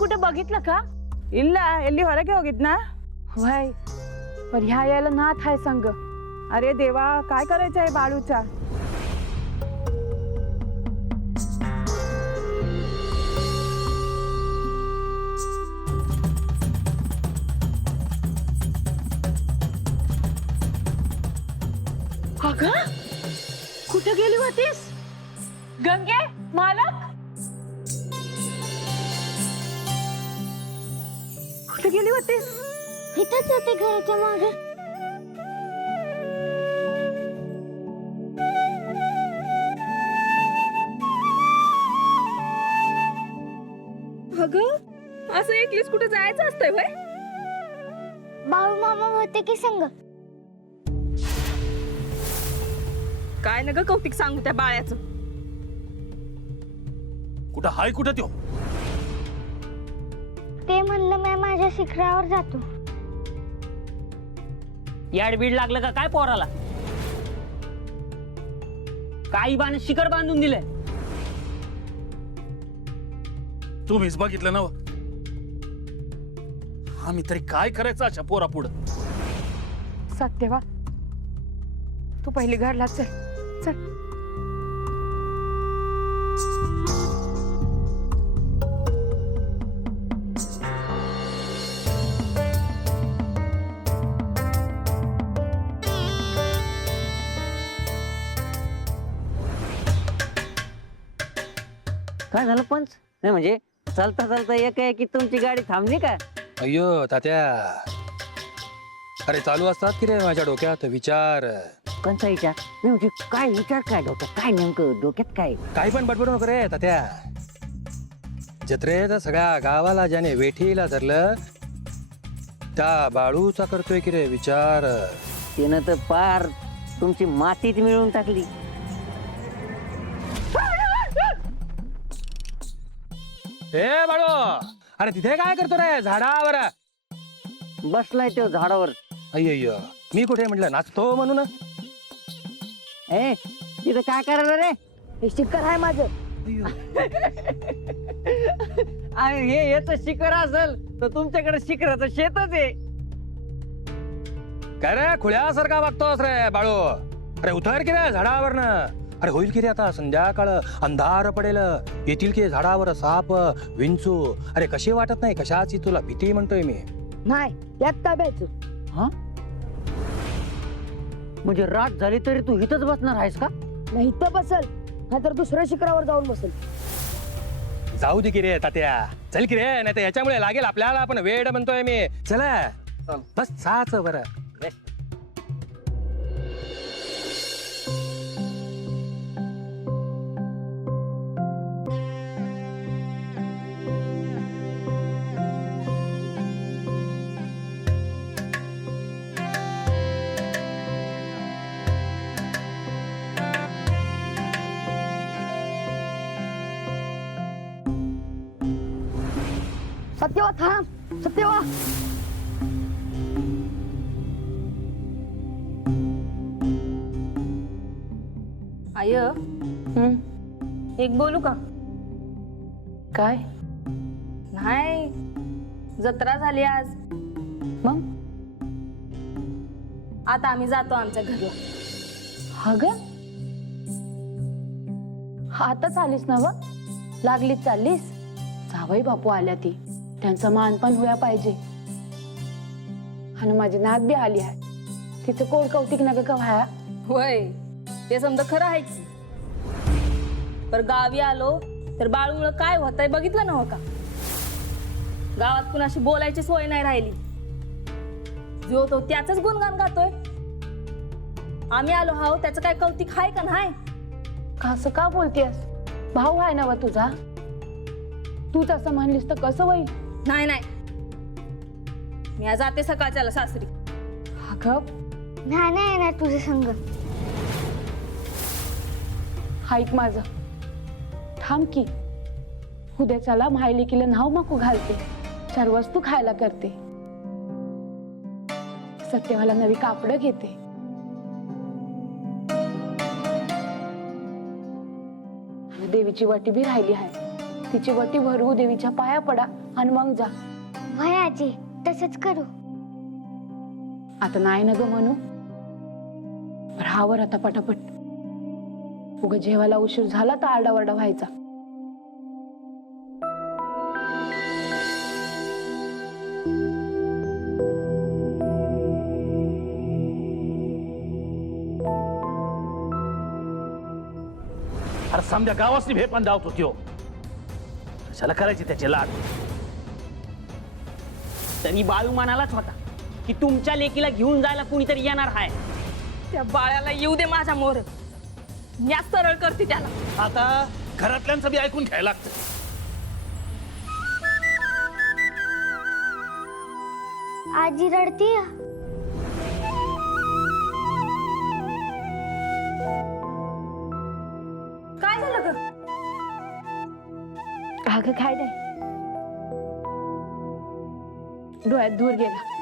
कुठे बघितलं का? ಇಲ್ಲ ಎಲ್ಲಿ ಹೊರಗೆ ಹೋಗಿದ್ನಾ? वय पर ह्या यायला नाथ आहे संग. अरे देवा, काय करायचं आहे बाळूचा? अगं कुठे गेली होतीस गंगे? मालक कुठे गेली होतीस? इथंच होते घराच्या मागे. अगं असं एकलीच कुठे जायचं असतंय वय? बाळू मामा होते की संग. काय न ग कौतिक सांगू त्या बाळ्याचं. कुठं हाय कुठं त्यो? ते म्हणलं मी माझ्या शिखरावर जातो. याड बीड लागलं का काय पोराला? काही बाण शिखर बांधून दिलंय. तुम्हीच बघितलं ना? आम्ही तरी काय करायचं अशा पोरा पुढं? सत्यवा तू पहिली घरला चल चल. काय झालं पंच? नाही म्हणजे चालता चालता एक तुमची गाडी थांबली का? अय्यो तात्या, अरे चालू असतात की रे माझ्या डोक्यात विचार. कोणचा विचार? नाही म्हणजे काय विचार, काय डोक्यात काय, नेमकं डोक्यात काय? काही पण बडबड नको रे तात्या. जत्रेत सगळ्या गावाला ज्याने वेठीला धरलं त्या बाळूचा करतोय की रे विचार. त्यानं तर पार तुमची मातीत मिळवून टाकली. हे बाळू, अरे तिथे काय करतो रे झाडावर? बसलाय तो झाडावर. अय्यो, मी कुठे म्हटलं नाचतो म्हणून? ए तिथं काय करायला रे? हे शिखर आहे माझं. आणि हे याच शिखर असेल तर तुमच्याकडे शिखराचं शेतच आहे. काय रे खुळ्यासारखा वागतोस रे बाळू? अरे उतर की रे झाडावरनं. अरे होईल की रे आता संध्याकाळ, अंधार पडेल, येतील की झाडावर साप विंचू. अरे कशी वाटत नाही कशाची तुला भीती म्हणतोय मी. नाही यात काय द्यायचं? हा म्हणजे रात झाली तरी तू इथंच बसणार आहेस का? नाही इथं बसल, नाहीतर दुसऱ्या शिखरावर जाऊन बसल. जाऊ दे की रे तात्या, चल की रे, नाही तर याच्यामुळे लागेल आपल्याला. आपण वेड म्हणतोय मी. चला बस साच बरं. सत्यवा थांब, सत्यवा. आय एक बोलू का? काय? नाही, जत्रा झाली आज. मग आता आम्ही जातो आमच्या घरला. हा ग आताच आलीस ना? व लागलीच चाललीस? जावई बापू आल्या ती, त्यांचा मानपान होया पाहिजे. आणि माझी नात बी आली आहे, तिचं कोण कौतिक नका का व्हाया? होय, ते समजा खरं आहे की. पर गावी आलो तर बाळूमुळं काय होतंय बघितलं ना हो का? गावात कुणाशी बोलायची सोय नाही राहिली. जो तो त्याच गुणगान गातोय. आम्ही आलो हाव त्याचं काय कौतिक आहे का नाही? असं का बोलतेस? भाऊ आहे ना व तुझा? तूच असं म्हणलीस तर कसं होईल? नाही नाही, मी आज जाते सकाळच्याला सासरी. अगं नाही येणार तुझे संग. ऐक माझं, थांब की. उद्याच्याला मायलेकीला नाव माकू घालते, 4 वस्तू खायला करते, सत्यवाला नवी कापडं घेते. देवीची वटी बी राहिली आहे, तिची वटी भरवू, देवीच्या पाया पडा, आणि मग जा. वय आजी तसंच करू. आता नाही ना ग म्हणू. राहावर आता पटापट. उगा जेवायला उशीर झाला तर आरडावरडा व्हायचा. अरे समजा गावासनी भेपण धावत होती हो. कशाला करायची त्याचे लाड. तरी बाळू म्हणालाच होता की तुमच्या लेकीला घेऊन जायला कुणीतरी येणार आहे. त्या बाळ्याला येऊ दे माझ्या मोर. मी सरळ करते त्याला. आता घरातल्यांचं बी ऐकून घ्यायला लागतं. आजी रडतीय. काय झालं ग? अगं काय नाही, डोळ्यात धूर गेला.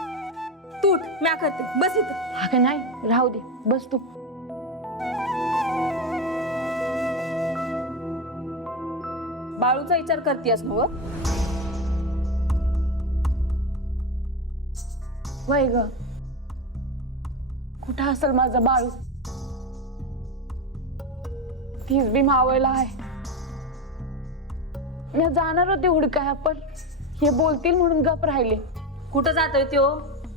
तूट म्या करते, बस इथं. अगं नाही, राहू दे, बस तू. बाळूचा विचार करतेस ना? वय ग, कुठं असेल माझा बाळू? तीच बी मावळला आहे. मी जाणार होते हुडकाय, पण हे बोलतील म्हणून गप राहिले. कुठं जातोय त्यो?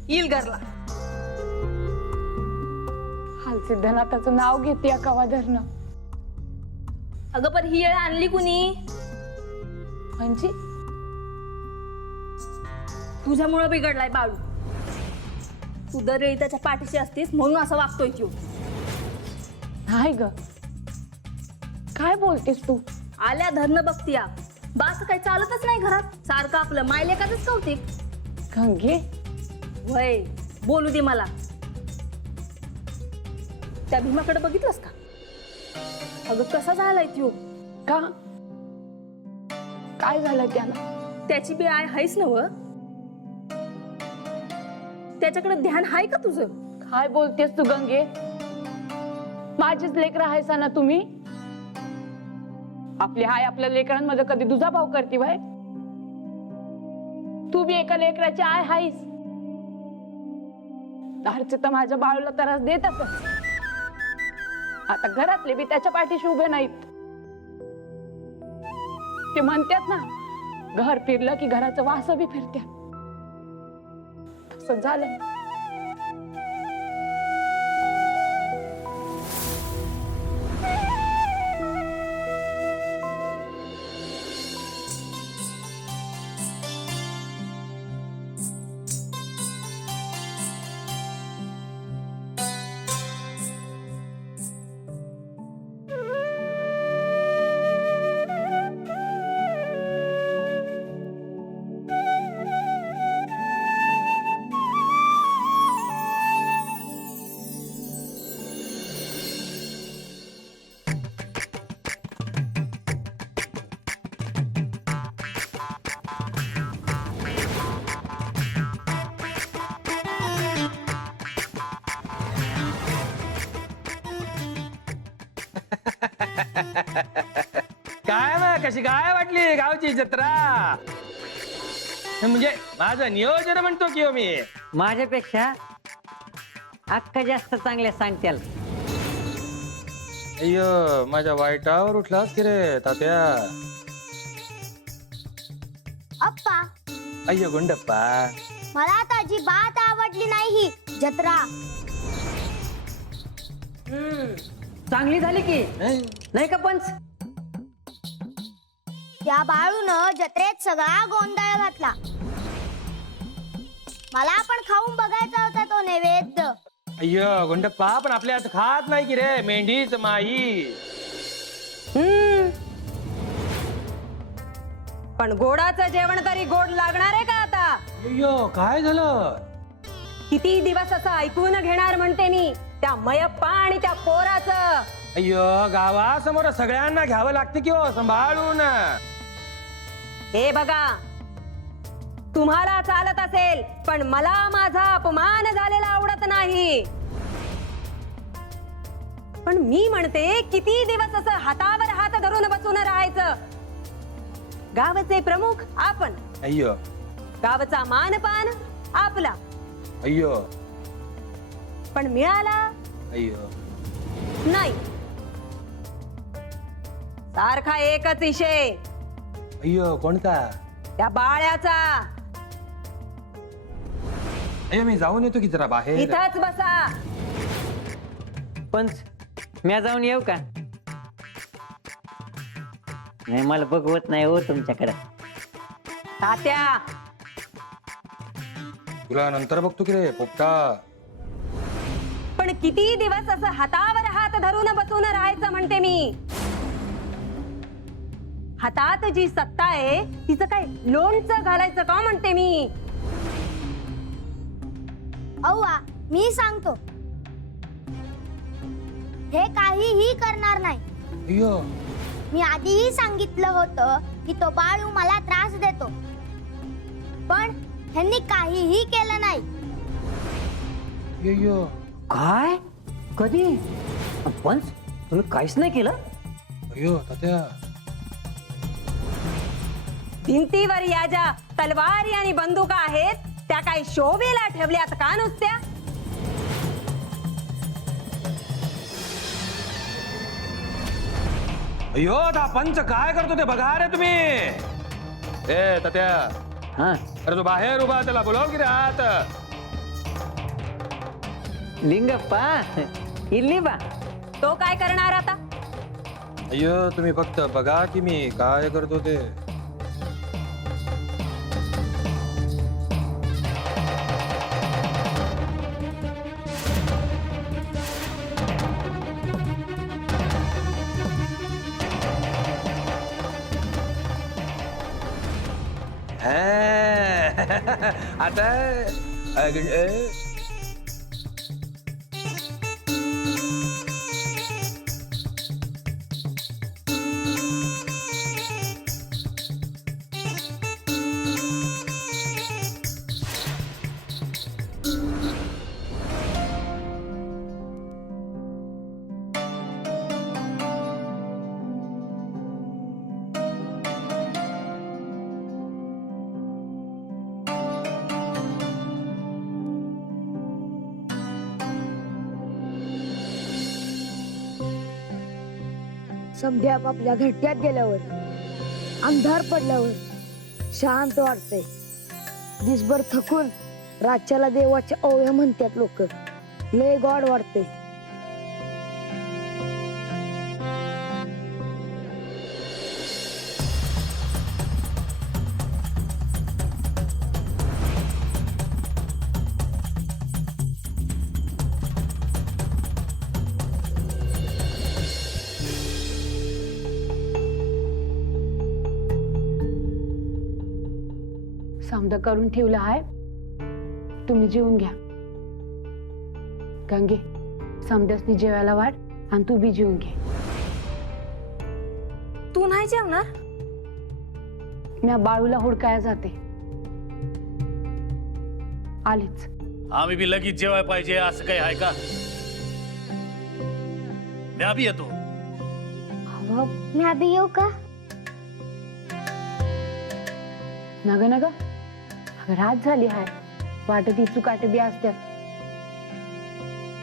येईल घरला. हालसिद्धनाथाचं नाव घेते या कवा धरणं. अगं पण ही येळ आणली कुणी? म्हणजे तुझ्यामुळं बिघडलाय बाळू. तू दरवेळी त्याच्या पाठीशी असतीस म्हणून असं वागतोय त्यो. नाही ग, काय बोलतेस तू? आल्या धरणं बघतीया. बास काही चालतच नाही घरात. सारखं आपलं मायलेकाचंच कौतिक. गंगे, वय बोलू दे मला. त्या भीमाकडे बघितलंस का? अगं कसा झालाय त्यो? का काय झालं त्याला? त्याची बी आय हायच नव? त्याच्याकडे ध्यान हाय का तुझं? काय बोलतेस तू गंगे? माझीच लेकर आहेसा ना तुम्ही? आपली हाय आपल्या लेकरांमध्ये कधी दुजा भाव करते बाय? तू बी एका लेकराची आय हायस. दारचे तर माझ्या बाळूला त्रास देतात. आता घरातले बी त्याच्या पाठीशी उभे नाहीत. ते म्हणतात ना, घर फिरलं की घराचं वास बी फिरत्या. तसं झालंय. काय मग कशी काय वाटली गावची जत्रा? म्हणजे माझं नियोजन म्हणतो की हो मी. माझ्यापेक्षा अक्का जास्त चांगल्या सांगत्याल. अय्यो, माझ्या वाईटावर उठलास की रे तात्या. अप्पा, अय्यो गुंडप्पा, मला आता अजिबात आवडली नाही ही जत्रा. चांगली झाली की नाही का पंच? त्या बाळूनं जत्रेत सगळा गोंधळ घातला. मला पण खाऊन बघायचा होता तो नैवेद्य. अय्यो गुंडप्पा, पण आपल्या हात खात नाही की रे मेंढीच माई. पण गोडाचं जेवण तरी गोड लागणार आहे का आता? अय्यो काय झालं? किती दिवस असं ऐकून घेणार म्हणते मी त्या मयप्पा आणि त्या पोराचं. अय्यो, गावासमोर सगळ्यांना घ्यावं लागते की हो सांभाळून. हे बघा, तुम्हाला चालत असेल, पण मला माझा अपमान झालेला आवडत नाही. पण मी म्हणते, किती दिवस असं हातावर हात धरून बसून राहायचं? गावाचे प्रमुख आपण. अय्यो गावचा मानपान आपला, अय्यो पण मिळाला अय्यो नाही. सारखा एकच विषय, अय्यो कोणता? त्या बाळ्याचा. अय्यो मी जाऊन येतो की जरा बाहेर. इथंच बसा. पंच म्या जाऊन येऊ का? नाही मला बघवत नाही हो तुमच्याकडे. तात्या, तुला नंतर बघतो की रे पोपटा. पण किती दिवस असं हातावर हात धरून बसून राहायचं म्हणते मी. हातात जी सत्ता आहे तिचं काय लोणचं घालायचं का म्हणते मी. अव्वा मी सांगतो, हे काहीही करणार नाही. अय्यो मी आधीही सांगितलं होतं की तो बाळू मला त्रास देतो, पण ह्यांनी काहीही केलं नाही. अय्यो काय? कधी? पंच तुम्ही काहीच नाही केलं? अय्यो तात्या. भिंतीवर या ज्या तलवारी आणि बंदुका आहेत त्या काय शोभेला ठेवल्यात का नुसत्या? अय्यो आता पंच काय करतो ते बघा रे तुम्ही. ए तात्या, हा अरे तू बाहेर उभा, त्याला बोलाव की रे आत. लिंगप्पा इल्ली बा. तो काय करणार आता? अय्यो तुम्ही फक्त बघा की मी काय करतो ते. आता समध्या आपल्या घरट्यात गेल्यावर, अंधार पडल्यावर शांत वाटते. दिसभर थकून रातच्याला देवाच्या ओव्या म्हणतात लोक. लय गॉड वाटते. समजा करून ठेवलं आहे, तुम्ही जेवून घ्या. गंगे, समद्यासनी जेवायला वाढ आणि तू बी जेवून घे. तू नाही जेवणार? मी बाळूला हुडकाया जाते. आलीच. आम्ही बी लगेच जेवाय पाहिजे असं काही आहे का? मी बी येतो. मी आधी येऊ का? नग नग, रात झाली आहे. वाटत इचू काटे बी असत्यात.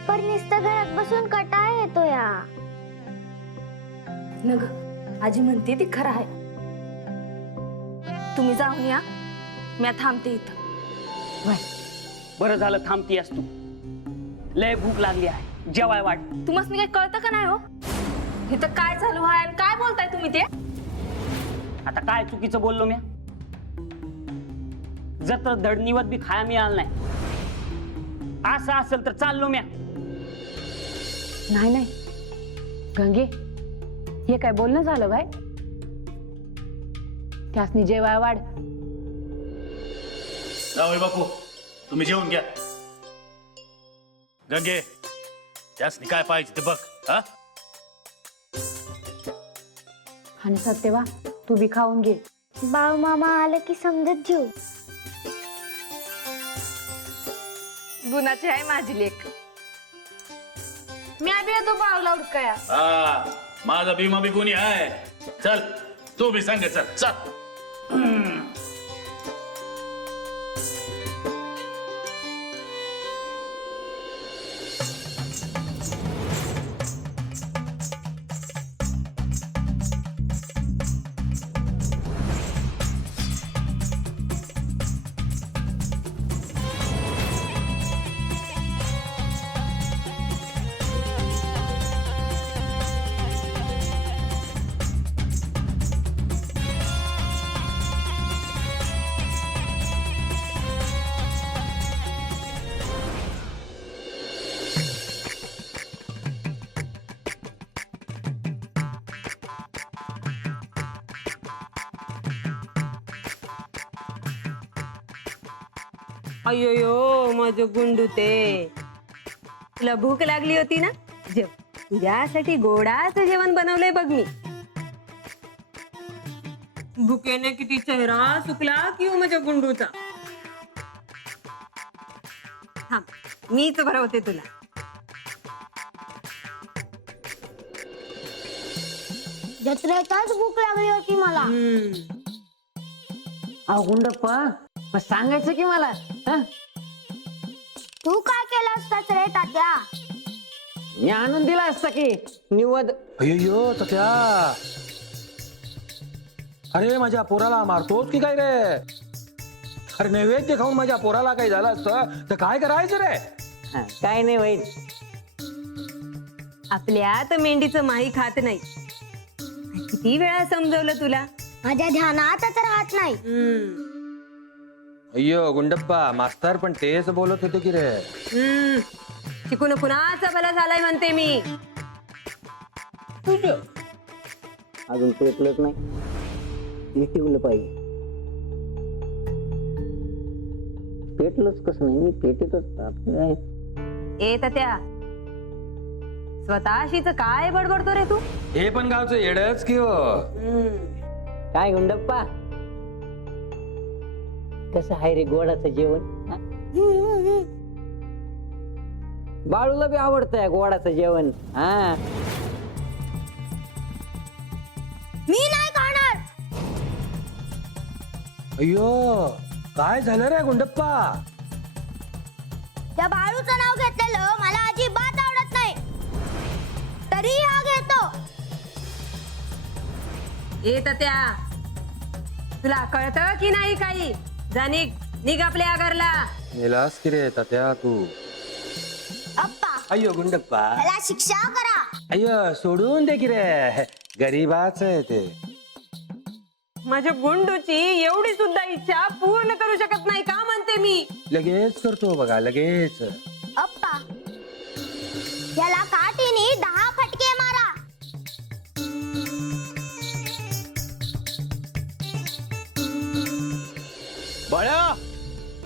पण नुसतं घरात बसून कंटाळा येतो या. नग आजी म्हणते ती खरं आहे. तुम्ही जाऊन या, मी थांबते इथं. वय, बरं झालं थांबतीयस तू. लय भूक लागली आहे, जेवाय वाट. तुम्हाला काही कळतं का नाही हो? इथं काय चालू आहे आणि काय बोलताय तुम्ही ते? आता काय चुकीचं बोललो मी? जर तर दडणीवत बी खाया मिळालं नाही असं असेल तर चाललो म्या. नाही नाही गंगे, हे काय बोलणं झालं बाय? त्यासनी जेवाय वाढ. जावई बापू, तुम्ही जेवून घ्या. गंगे, त्यासनी काय पाहिजे ते बघ. हा, आणि सत्यवा, तू बी खाऊन घे. बाळू मामा आलं की समजत जेऊ. गुणाची आहे माझी लेक. मी आधी येतो बाळूला उडकाया. हा, माझा भीमा बी गुणी आहे. चल, तू बी सांग. चल चल. अयोयो माझं गुंडू ते, तुला भूक लागली होती ना? जेव, तुझ्यासाठी गोडाचं जेवण बनवलंय बघ मी. भुकेने किती चेहरा सुकला की हो माझ्या गुंडूचा. थांब, मीच भरवते तुला. जत्रेतच भूक लागली होती मला. अहो गुंडप्पा, मग सांगायचं की मला. हं? तू काय केलं असतास रे तात्या? मी आणून दिला असता की निवद. अय्यो तत्या, अरे माझ्या पोराला मारतोच की काय रे? अरे नैवेद्य खाऊन माझ्या पोराला काही झालं असतं तर काय करायचं रे? हं, काय नाही होईल. आपल्यात मेंढीचं माही खात नाही. किती वेळा समजवलं तुला? माझ्या ध्यानातच राहत नाही. अय्यो गुंडप्पा, मास्तर पण तेच बोलत होते की रे. शिकून कुणाचा भला झालाय म्हणते मी. अजून पेटलंच नाही, पेटवलं पाहिजे. पेटलंच कसं नाही, मी पेटीतच राहतो. ए त्या स्वतःशीच काय बडबडतो रे तू? हे पण गावचं येडच की हो. काय गुंडप्पा, कसं आहे रे गोडाचं जेवण? हं? बाळूला बी आवडतंय गोडाचं जेवण. हा, मी नाही खाणार. अय्यो काय झालं रे गुंडप्पा? त्या बाळूचं नाव घेतलेलं मला अजिबात आवडत नाही, तरी हा घेतो. ए त्या, तुला कळतं की नाही काही? जा निघ आपल्या घरला. मेलास की रे तात्या तू. अप्पा, अय्यो गुंडप्पा, त्याला शिक्षा करा. अय्यो सोडून दे की रे, गरीबाच आहे ते. माझ्या गुंडूची एवढी सुद्धा इच्छा पूर्ण करू शकत नाही का म्हणते मी. लगेच करतो बघा, लगेच. अप्पा, याला काठीने 10 फटके मारा. बाळ्या,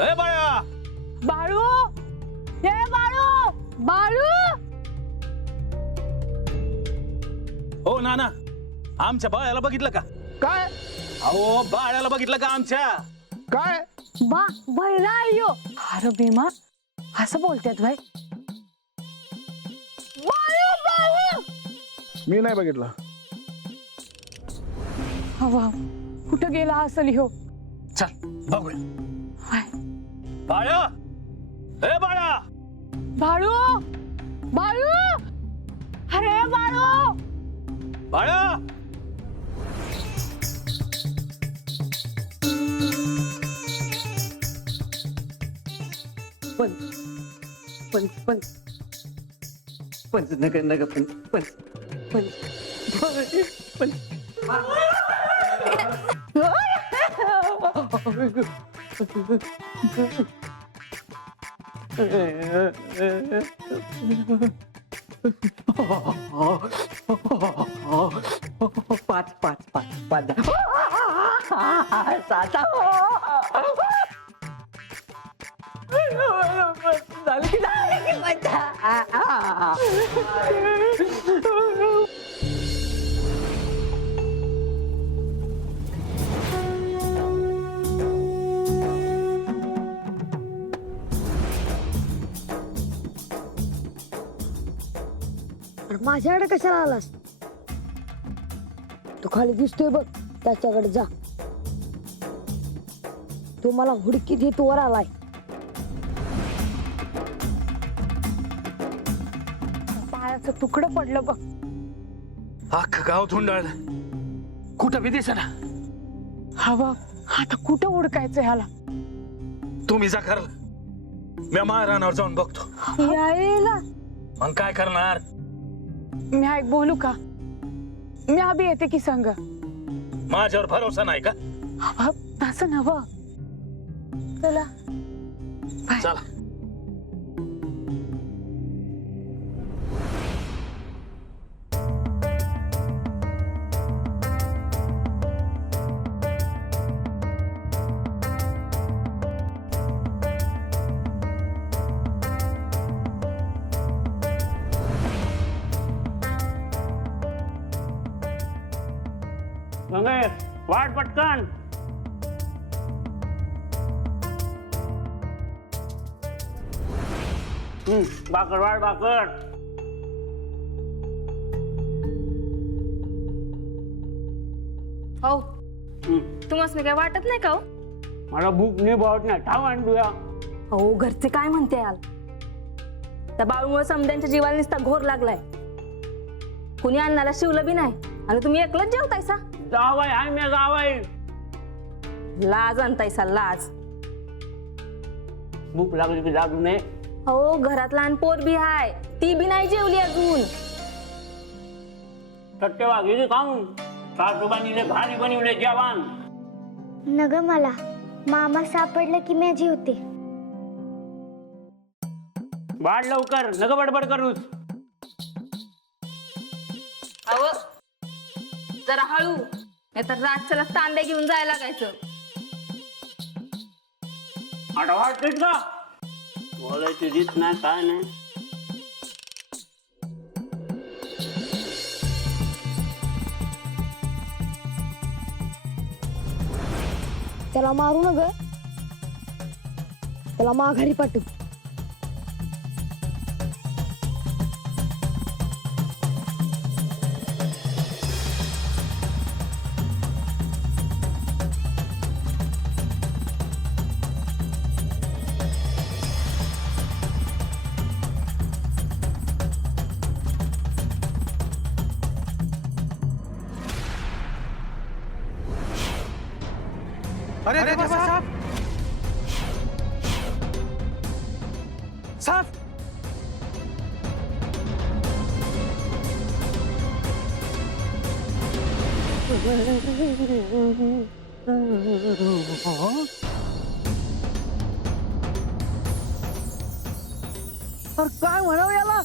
ए बाळ्या, बाळू, हे बाळू, बाळू. हो नाना, आमच्या बाळ्याला बघितलं का? काय अहो बाळ्याला बघितलं का आमच्या? काय बैला अय्यो. अरे भीमा, असं बोलतात भाई. बाळू, बाळू. मी नाही बघितलं. हवा, कुठं गेला असेल ह्यो? चल बघूया. हाय. बाळ्या, ए बाळ्या, बाळू, बाळू, अरे बाळू. बाळ्या. पंच नका पंच. पाच पाच पाच पाच साता झालं की माझ्याकडे कशाला आलास? तू खाली दिसतोय बघ, त्याच्याकडे जा. तो मला हुडकीत येत वर आलाय. पायाचं तुकडं पडलं बघ. अख्खं गाव धुंडाळलं, कुठं बी दिसेना. हवा, आता कुठं हुडकायचं ह्याला? तुम्ही जा घरला, मी माळरानावर जाऊन बघतो. यायला मग काय करणार? मी ऐक बोलू का? मी अभि येते की संग. माझ्यावर भरोसा नाही का? हवा, तसं नव्ह. चला बाय. चला. गंगे वाट पटकन. बाकड वाट बाकड. हो तुम्हाला काय वाटत नाही का हो? मला भूक नाही भावत नाही ठाव आणूया. हो घरचे काय म्हणते याल त्या बाळूमुळे समद्यांच्या जीवाला नुसता घोर लागलाय. कुणी अन्नाला शिवलं बी नाही आणि तुम्ही एकलंच जेवतायसा. जावाय आहे मी जावाय. लाज आणतायसा लाज. भूक लागली की लागू नये. हो घरात लहान पोर बी हाय ती बी नाही जेवली अजून. सट्टेवा गेली खाऊन सासूबाईने भारी बनवले जेवण. नग मला मामा सापडलं की मी जेवते. वाढ लवकर नग बडबड करूस. अहो जरा हळू नाहीतर रातच्याला तांब्या घेऊन जायला लागायचं. आता वाटतेच का बोलायची रीत नाही काय नाही. त्याला मारू न ग. त्याला माघारी पाठव. अरे देवा साहब साहब अरे काय म्हणावं याला.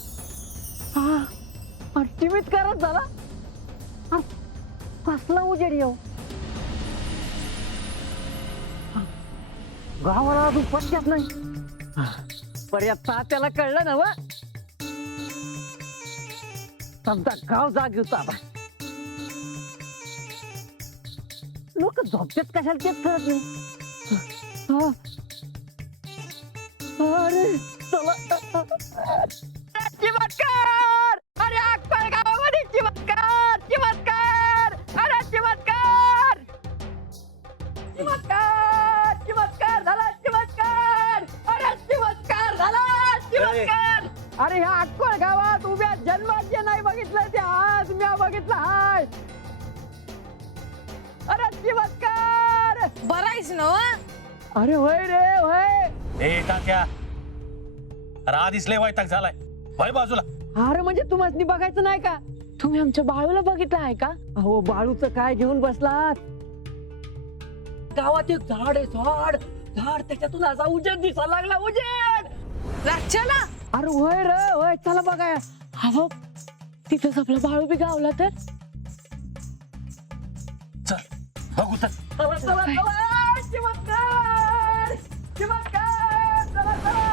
टीव्हीत करत झाला. कसला उजेड येऊ. गावाला अजून पटक्यात नाही. पर या तात्याला कळलं ना वा. समजा गाव जाग होता आता. लोक झोपतेत कशाला तेच कळत नाही. अरे चला. चमत्कार. अरे अक्कल गावामध्ये चमत्कार चमत्कार. अरे चमत्कार चमत्कार चमत्कार झाला. चमत्कार. अरे चमत्कार झाला. चमत्कार. अरे ह्या अक्कल गावात उभ्या जन्मात जे नाही बघितलं ते आज मी बघितलं हाय. अरे चमत्कार. बरायच ना. अरे होय रे होय. ए तात्या अरे आधीच लय वैताग झालाय. होय बाजूला. अरे म्हणजे तुम्हाला बघायचं नाही का. तुम्ही आमच्या बाळूला बघितलं आहे का? अहो बाळूचं काय घेऊन बसलात. गावात एक झाड आहे. झाड झाड त्याच्यातून असा उजेड दिसायला लागला. उजेड चला. अरे होय रे होय. चला बघा. हवं तिथंच आपला बाळू बी गावला तर. चल बघू तर. चला चला चला. चमत्कार चमत्कार. चला चला.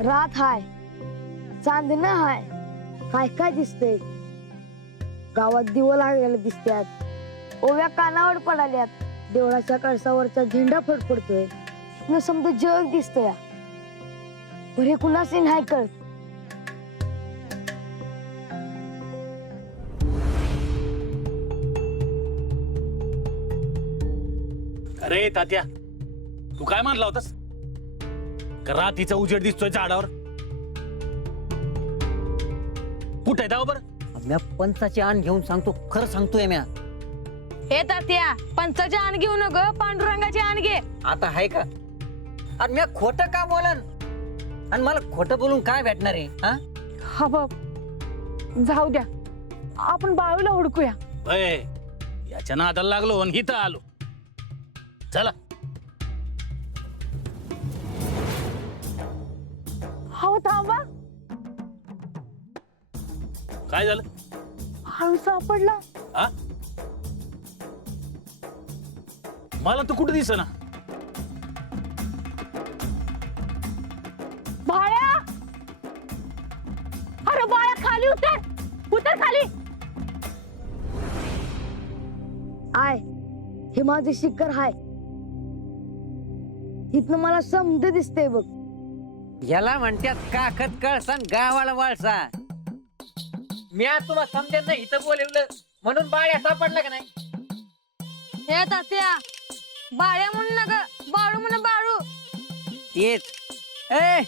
रात हाय चांदण हाय. काय काय दिसतंय. गावात दिव लागलेले दिसतात. ओव्या कानावर पडाल्यात. देवळाच्या कळसावरचा झेंडा फडफडतोय. न समजा जग दिसतोय. बरे कुणाशी नाही कळत. अरे तात्या तू काय मानला होतास का रातीचा उजेड दिसतोय झाडावर. कुठे जाऊ बर. म्या पंचाची आण घेऊन सांगतो. खरं सांगतोय म्या. हे तात्या पंचाची आण घेऊ नको पांडुरंगाची आण घे. आता आहे का. आणि म्या खोटं का बोलन. आणि मला खोटं बोलून काय भेटणार आहे. हा हवं जाऊ द्या. आपण बाळूला हुडकूया. भय याच्या नादाला लागलो आणि इथं आलो. चला अहो थांबा, काय झालं? बाळू सापडला. हा? मला तर कुठे दिसेना. बाळ्या, अरे बाळ्या खाली उतर, उतर खाली. आय हे माझे शिखर हाय. इथनं मला समज दिसतंय बघ. याला म्हणतात काखत कळसा गावाला वळसा. मी आज तुम्हाला समजेल नाही इथं बोलवलं म्हणून बाळ्या सापडला का नाही? हे तात्या, बाळ्या म्हणून नका, बाळू म्हणून बाळू. तेच. ए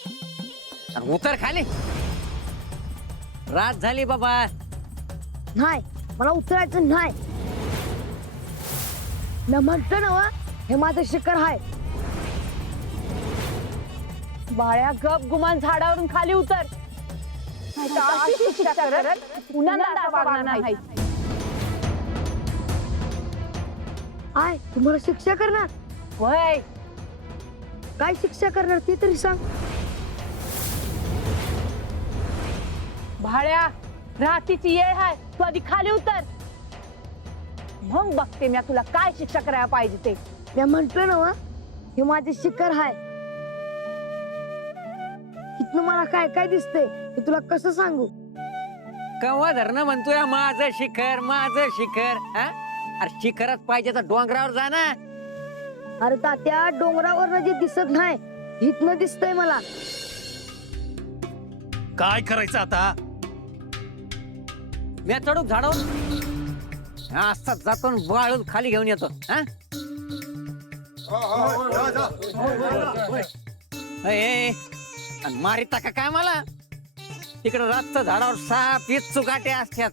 अरे उतर खाली. रात झाली बाबा. नाही, मला उतरायचं नाही. मी म्हणतो ना वा, हे माझं शिखर हाय. बाळ्या गप गुमान झाडावरून खाली उतर. नाहीतर अशी शिक्षा करत पुन्हा असं वागणार नाही. आय तुम्हाला शिक्षा करणार? वय काय शिक्षा करणार ते तरी सांग. भाड्या, रात्रीची येळ आहे, तू आधी खाली उतर, मग बघते मी तुला काय शिक्षा करायला पाहिजे ते. मी म्हणतो ना वा, हे माझे शिखर हाय. इथनं मला काय काय दिसतंय हे तुला कसं सांगू? कवा धरणं म्हणतोय माझं शिखर माझं शिखर. हा? अरे शिखरच पाहिजे तर डोंगरावर जा ना. अरे तात्या, डोंगरावर जे दिसत नाही इथनं दिसतंय मला. काय करायचं आता? मी चढून झाडावर असतात जातो वाळून खाली घेऊन येतो. हा? ए, आणि मारिता का काय मला? तिकडे रातचं झाडावर साप इच्छू गाठे असतात.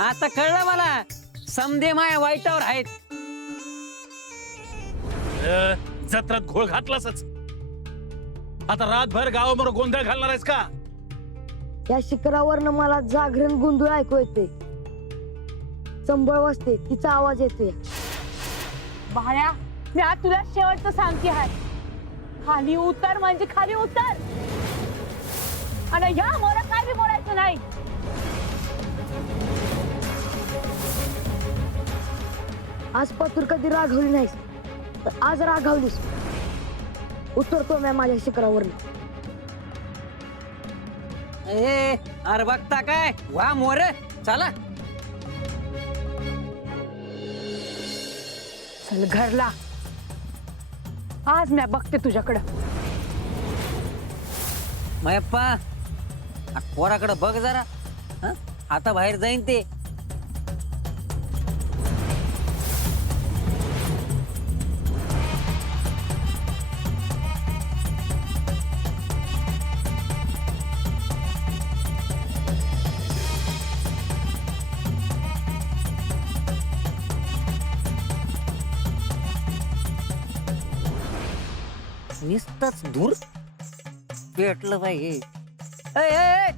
आता कळलं मला, समदे माया वाईटावर आहेत. जत्रात घोळ घातलासच. आता रातभर गावावर गोंधळ घालणार आहेस का? या शिखरावरनं मला जागरण गोंधळ ऐकू येते. संबळ वाजते, तिचा आवाज येतोय. भाड्या, मी आज तुला शेवटचं सांगते आहे, खाली उतर म्हणजे खाली उतर, आणि या मोरा काय बी बोलायचं नाही. आज पतूर कधी रागवली नाहीस, तर आज रागवलीस. उतरतो मी माझ्या शिखरावरनं. ए अरे बघता काय वा मोर. चला चल घरला, आज मी बघते तुझ्याकडं. मयप्पा पोराकडे बघ जरा. हं? आता बाहेर जाईन ते. नुसतंच दूर भेटलं पाहिजे.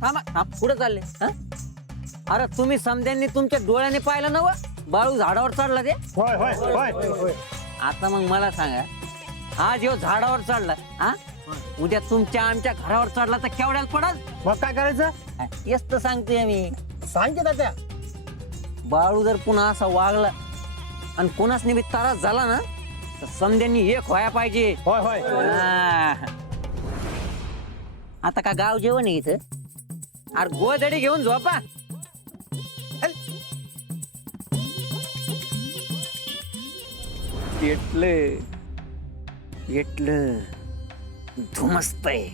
थांबा थांब, पुढे चालले. हं? अरे तुम्ही समद्यांनी तुमच्या डोळ्याने पाहिलं ना व बाळू झाडावर चढला ते. आता मग मला सांगा, आज ह्यो झाडावर चढला, हा उद्या तुमच्या आमच्या घरावर चढला तर केवढ्याला पडल? मग काय करायचं? येस तर सांगतोय मी. सांग तात्या. बाळू जर पुन्हा असा वागला आणि कोणाच निमित्त त्रास झाला ना, तर समद्यांनी एक व्हाया पाहिजे. होय होय. हा. आता का गाव जेवण आहे इथं? अरे गोदडी घेऊन झोपा. येटलं धुमस्तय.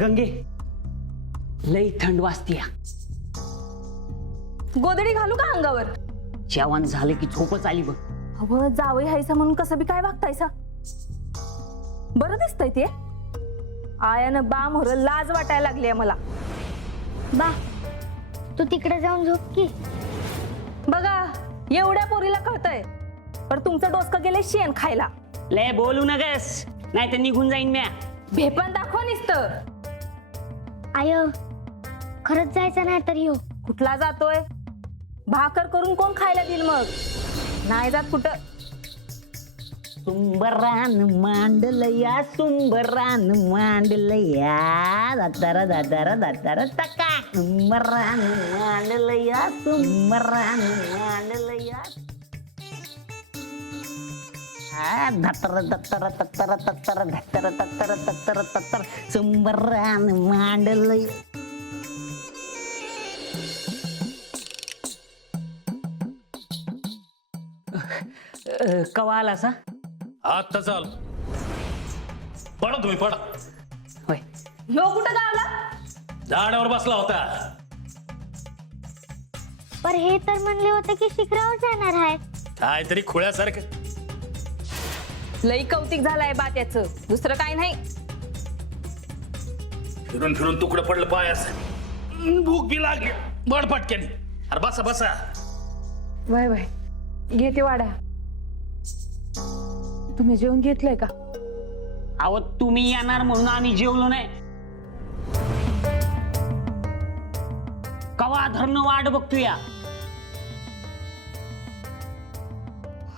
गंगे, लई थंड वाजतीया. गोदडी घालू का अंगावर? जेवण झालं की झोपच आली बघ. अव जावई हायसा म्हणून कसं बी काय वागतायसा? बरं दिसतंय ते. आयानं बा मोर लाज वाटायला लागली मला. बा, तू तिकडे जाऊन झोप की. बघा, एवढ्या पोरीला कळतंय, पण तुमचं डोसकं गेले शेण खायला. लय बोलू नगस, नाही तर निघून जाईन म्या. भेपण दाखवा निसतं. आय, खरंच जायचं नाही तर येऊ. कुठला जातोय? भाकर करून कोण खायला देईल मग? नाही जात कुठं. सुंबरान मांडलया सुंबरान मांडलया दातारा दातारा दातारा टका सुंबरान मांडलया सुंबरान मांडलया धत्तर धत्तर तत्तर तत्तर धत्तर तत्तर तत्तर तत्तर सुंबरान मांडलय. कवा आला सा? आता चाल पडा तुम्ही पडा. होय ह्यो कुठं गावला? झाडावर बसला होता. पर हे तर म्हणले होते की शिखरावर जाणार आहे. काहीतरी खुळ्यासारखं. लई कौतिक झालंय बा त्याचं, दुसरं काय नाही. फिरून फिरून तुकडं पडलं पायास. भूक बी लागली बड पटक्याने. अरे बसा बसा. वय वय घेते वाडा. तुम्ही जेवून घेतलंय का? अहो तुम्ही येणार म्हणून आम्ही जेवलो नाही. कवा धरणं वाट बघतोया.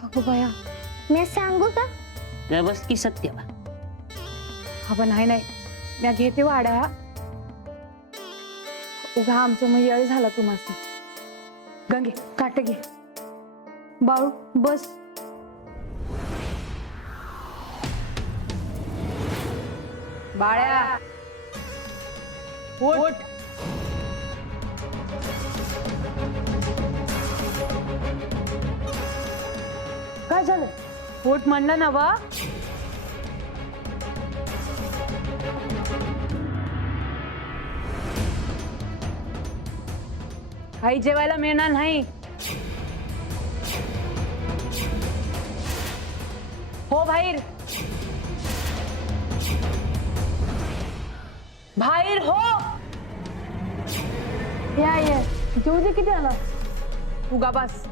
अगो बया, मी सांगू का? बस की सत्य बा. अगं नाही नाही, मी घेते वाडा. उगा आमच्या मग येळ झाला तुम्हाला. गंगे काट घे. बाळू बस. बाळ्या उठ. काय झालं? उठ म्हणलं ना बा. काही जेवायला मिळणार नाही. हो बाहेर. बाहेर हो. या या जेवू दे किती आला. उगा बस.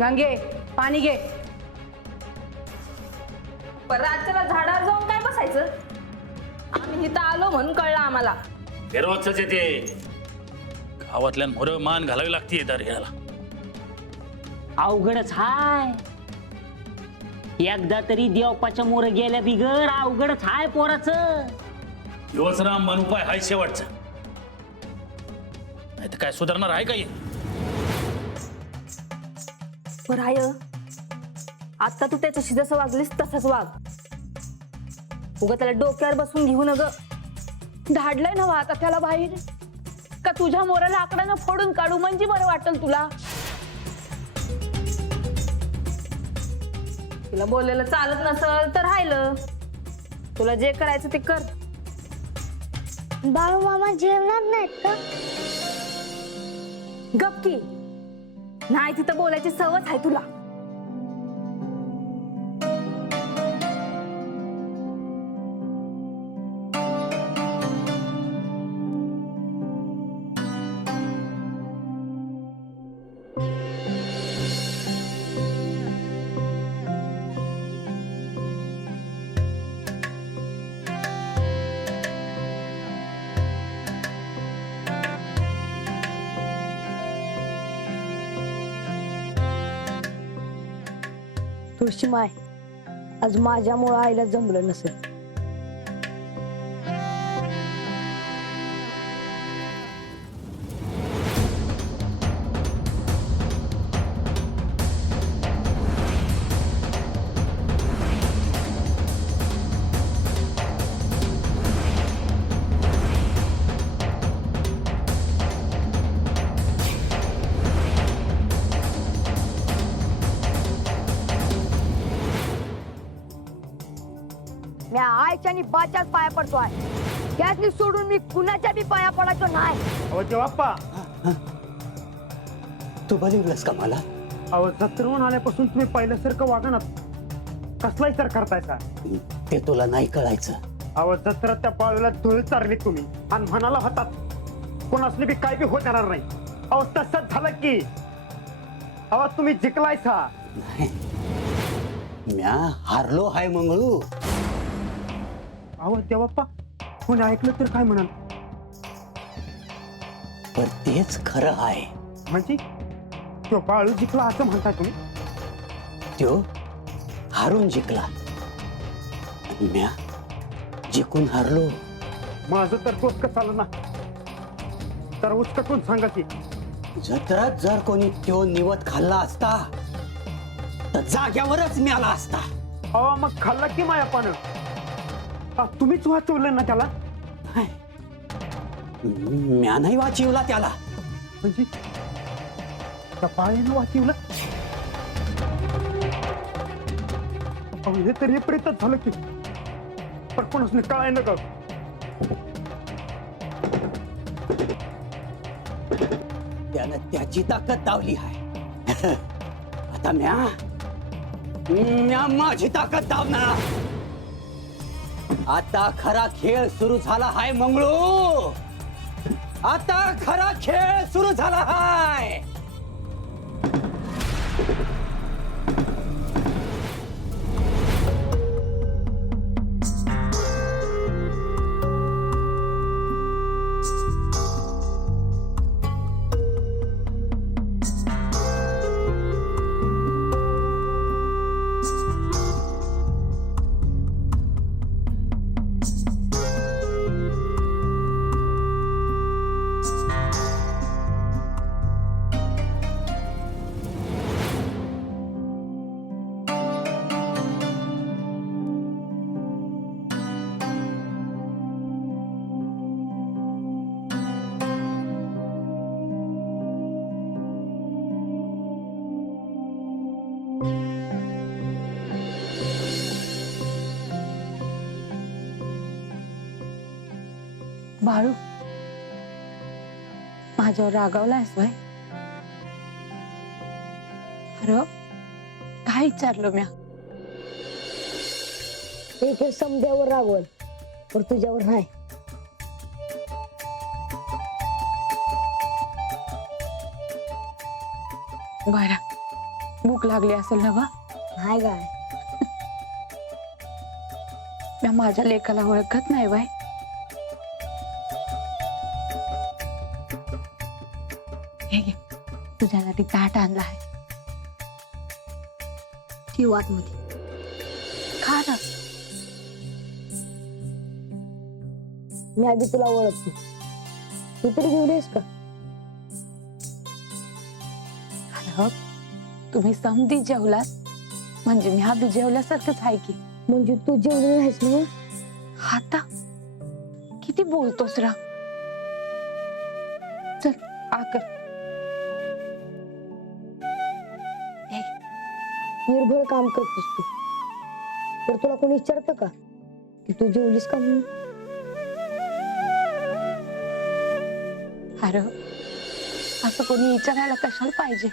गंगे पाणी घे. पण रातच्याला झाडावर जाऊन काय बसायचं? आम्ही इथं आलो म्हणून कळलं आम्हाला. रोजच येते. गावातल्या मोर मान घालावी लागते दर याला. अवघडच हाय. एकदा तरी देवपाच्या मोर गेल्या बिगर अवघडच हाय पोराचं. दिवस रामबाण उपाय हाय शेवटचा. नाही तर काय सुधारणार आहे काही. बरं आय, आता तू त्याच्याशी जसं वागलीस तसंच वाग. उगा त्याला डोक्यावर बसून घेऊ न ग. धाडलंय ना आता त्याला बाहेर. का तुझ्या मोराला आकडानं फोडून काढू म्हणजे बरं वाटेल तुला. तुला बोललेलं चालत नसल तर राहिलं. तुला जे करायचं ते कर. बाळू मामा जेवणार नाहीत का? गपकी. नाही तिथं बोलायची सवय आहे तुला. तुळशी माय, आज माझ्यामुळं आईला जमलं नसेल. मी आईच्या आणि बाच्याच पाया पडतोय. त्यातली सोडून मी कुणाच्या बी पाया पडायचो नाही. अहो देवाप्पा, तू बलिवलंस का मला? अहो जत्रेहून आल्यापासून तुम्ही पहिल्यासारखं वागणार कसला विचार करतायचा? ते तुला नाही कळायचं. अहो जत्रात त्या बाळूला धुळ चारली तुम्ही आणि म्हणाला होतात कोणासली बी काय बी होत येणार नाही. अहो तसंच झालं की. अहो तुम्ही जिंकलायसा. म्या हारलो हाय मंगळू. अहो देवाप्पा, कोणी ऐकलं तर काय म्हणाल? पर तेच खरं आहे. म्हणजे तो बाळू जिंकला असं म्हणताय तुम्ही? त्यो हारून जिंकला आणि म्या जिंकून हारलो. माझं तर डोसकं चाललं ना. तर उचकटून सांगा की. जत्रात जर कोणी त्यो निवत खाल्ला असता तर जाग्यावरच मिळाला असता. अहो मग खाल्ला की माया पानं. तुम्हीच वाचवलं ना त्याला. म्या नाही वाचिवला त्याला. म्हणजे त्या बाळीनं वाचवलं. अहो हे तर विपरीतच झालं की. पण कोणाच कळाय न का. त्यानं त्याची ताकद दावली आहे. आता म्या माझी ताकद दावणार. आता खरा खेळ सुरू झाला हाय मंगळू. आता खरा खेळ सुरू झाला हाय. बाळू, माझ्यावर रागावलायस वय? अरे काय विचारलं म्या? एक समद्यावर रागवल पण तुझ्यावर नाही. बरं, भूक लागली असेल ना बा? हाय काय म्या माझ्या लेकाला ओळखत नाही बाय. हे घे, तुझ्यासाठी ताट आणला आहे. ती वाट मध्ये खा ना. मी आधी तुला ओळखतो. तू तरी जेवलीस का? अरे तुम्ही समधी जेवलात म्हणजे मी आधी जेवल्यासारखंच आहे की. म्हणजे तू जेवली नाहीस ना? आता किती बोलतोस रा. चल आकर. हे घे. निर्भय काम करतेस तू. तर तुला कोणी विचारतं का की तू जेवलीस का म्हणून? अरे असं कोणी विचारायला कशाला पाहिजे?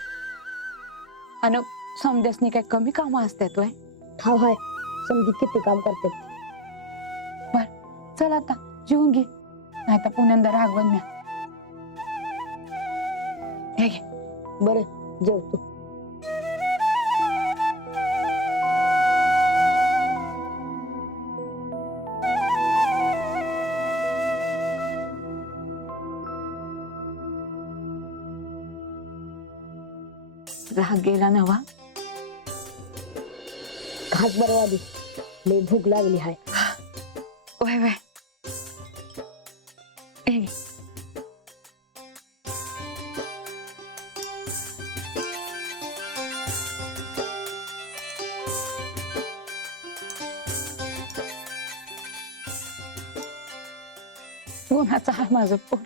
आणि समध्यासनी काय कमी कामं असतात वय? ठाव हाय समजी किती काम करतात. बर चल आता जेवून घे, नाही तर पुण्यांदा रागवण म्या. हे घे. बरं जेवतो. राग गेला नवा? खास बरं आधी लय भूक लागली हाय. वय वय. हे घे. कोणाचं आहे माझं पोट?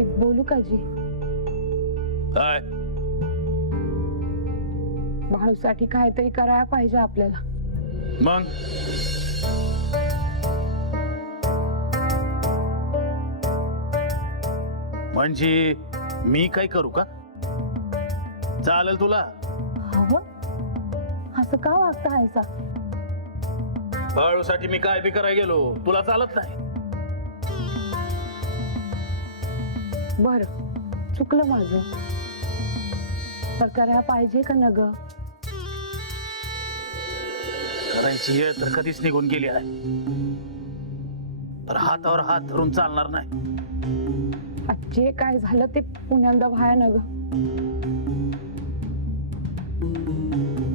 एक बोलू का जी? काय बाळूसाठी काहीतरी करायला पाहिजे आपल्याला. मग म्हणजे मी काय करू का? चालेल तुला? हवं असं का वागता आहेसा? बाळूसाठी मी काय बी करायला गेलो तुला चालत नाही. बर चुकलं माझं, तर करायला पाहिजे का न ग? करायची वेळ तर कधीच निघून गेली आहे. तर हातावर हात धरून चालणार नाही. आज जे काय झालं ते पुण्यांदा व्हाया ग.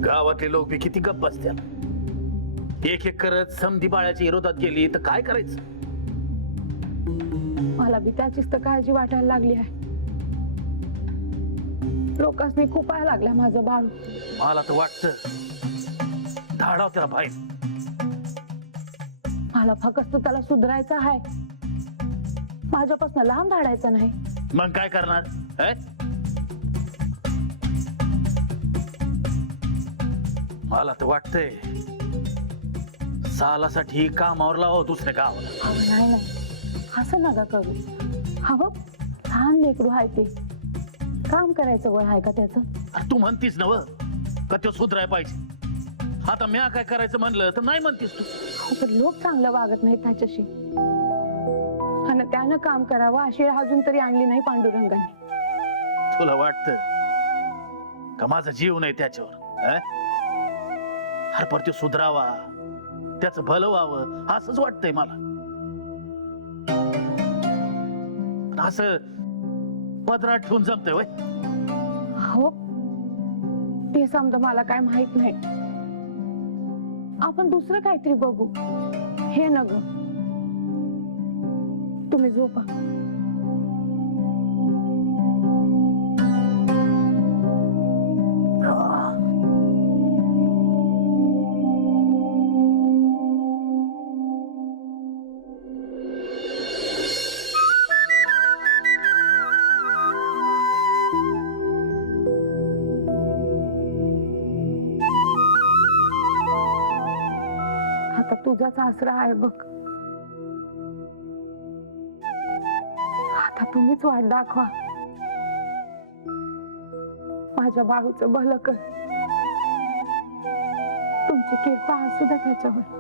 गावातले लोक बी किती गप्प बसतात. एक एक करत समधी बाळाच्या विरोधात गेली तर काय करायचं. मला बी त्याचीच तर काळजी वाटायला लागली आहे. लोकांनी खुपायला लागल्या माझं बाळ. मला तर वाटतं धाडाव त्याला बाहेर. मला फक्त त्याला सुधारायचं आहे, माझ्यापासून लांब धाडायचं नाही. मग काय करणार हे? मला तर वाटतंय सालासाठी कामावर लावा दुसऱ्या गावाला. अहो, नाही नाही, असं नका करू. हो, लहान लेकरू आहे ते, काम करायचं वय आहे का त्याचं. अरे तू म्हणतीस नव का तो सुधराय पाहिजे. आता म्या काय करायचं म्हणलं तर नाही म्हणतीस तू. अहो, पण लोक चांगलं वागत नाहीत त्याच्याशी, आणि त्यानं काम करावं अशी अजून तरी आणली नाही पांडुरंगाने. तुला वाटतं का माझा जीव नाही त्याच्यावर हं? अरे पर तो सुधरावा, त्याचं भलं व्हावं असंच वाटतंय मला. असं पदरात ठेवून जमतंय वय. हो, ते समजा मला काय माहित नाही. आपण दुसरं काहीतरी बघू. हे न ग, तुम्ही झोपा. आता तुझाच आसरा आहे बघ. आता तुम्हीच वाट दाखवा. माझ्या बाळूचं भलं कर. तुमची कृपा असू द्या त्याच्यावर.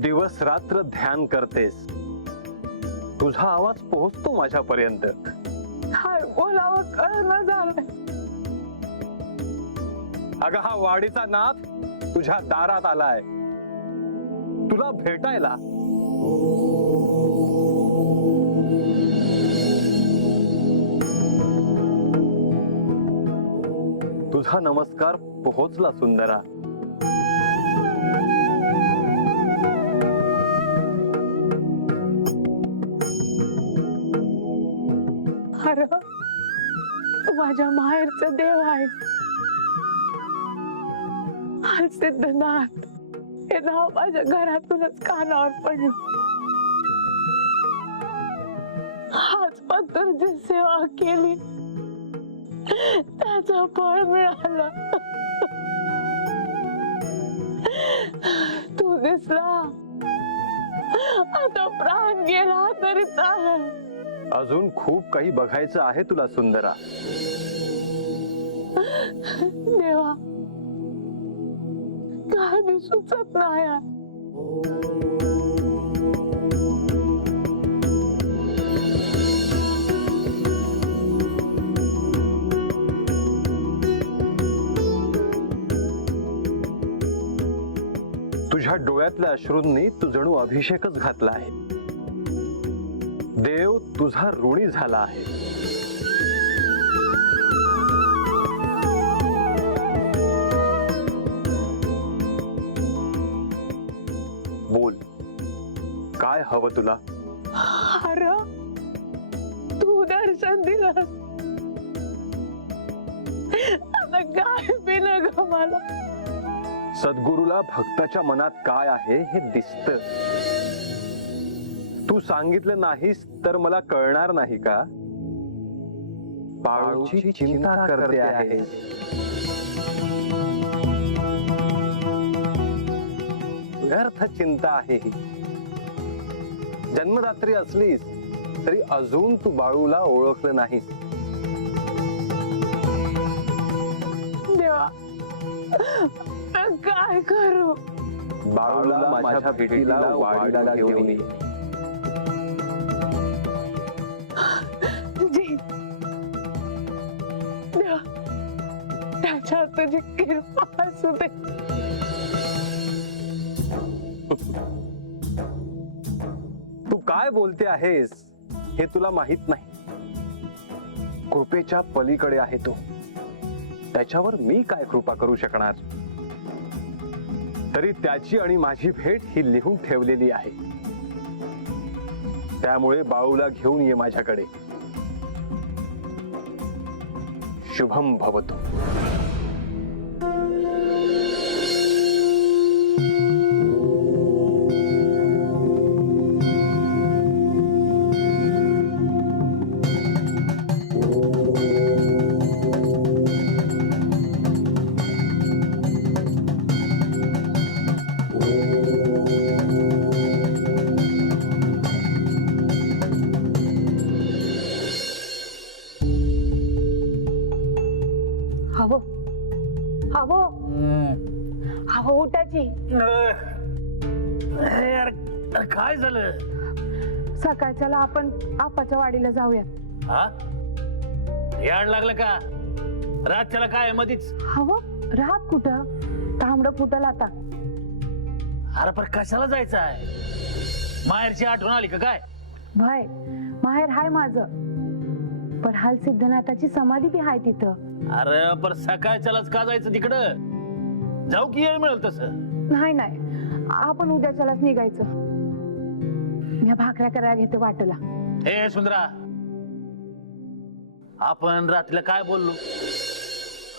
दिवस रात्र ध्यान करतेस. तुझा आवाज पोहोचतो माझ्यापर्यंत. काय बोलावं कळना झालंय. अगं हा वाडीचा नाथ तुझ्या दारात आलाय तुला भेटायला. तुझा नमस्कार पोहोचला सुंदरा. अरे तू माझ्या माहेरचं देव आहेस. सिद्धनाथ हे नाव माझ्या घरातूनच कानावर पडलं. आज पण तुझी सेवा केली त्याचं फळ मिळालं. तू दिसला आता प्राण गेला तरी चालेल. अजून खूप काही बघायचं आहे तुला सुंदरा. देवा काही सुचत नाही. तुझ्या डोळ्यातल्या अश्रूंनी तू जणू अभिषेकच घातला आहे. देव तुझा ऋणी झाला आहे. बोल, काय हवं तुला? अरे तू दर्शन दिलं, आता काय बिन ग मला. सद्गुरूला भक्ताच्या मनात काय आहे हे दिसतं. तू सांगितलं नाहीस तर मला कळणार नाही का? बाळूची चिंता करते आहे. व्यर्थ चिंता आहे ही. जन्मदात्री असलीस तरी अजून तू बाळूला ओळखलं नाहीस. देवा काय करू. बाळूला माझ्या भेटीला वाडीला घेऊन ये. देवा त्याच्या तुझी कृपा असू दे. तू काय बोलते आहेस हे तुला माहित नाही. कृपेच्या पलीकडे आहे तो. त्याच्यावर मी काय कृपा करू शकणार. तरी त्याची आणि माझी भेट ही लिहून ठेवलेली आहे. त्यामुळे बाळूला घेऊन ये माझ्याकडे. शुभम भवतु. हवं हवं हवं उठाची. यार काय झालं? सकाळच्याला आपण आपाच्या वाडीला जाऊया. हा याड लागलं का? रातच्याला काय मधीच? हवं रात कुठं, तांबडं फुटल आता. अरे पण कशाला जायचं आहे? माहेरची आठवण आली का काय? भाई माहेर हाय माझं, पण हाल सिद्धनाथाची समाधी बी हाय तिथं. अरे पण सकाळच्यालाच का जायचं तिकडं? जाऊ की येळ मिळेल तसं. नाही नाही, आपण उद्याच्यालाच निघायचं. मी भाकऱ्या करायला घेते वाटला. हे सुंदरा, आपण रात्रीला काय बोललो?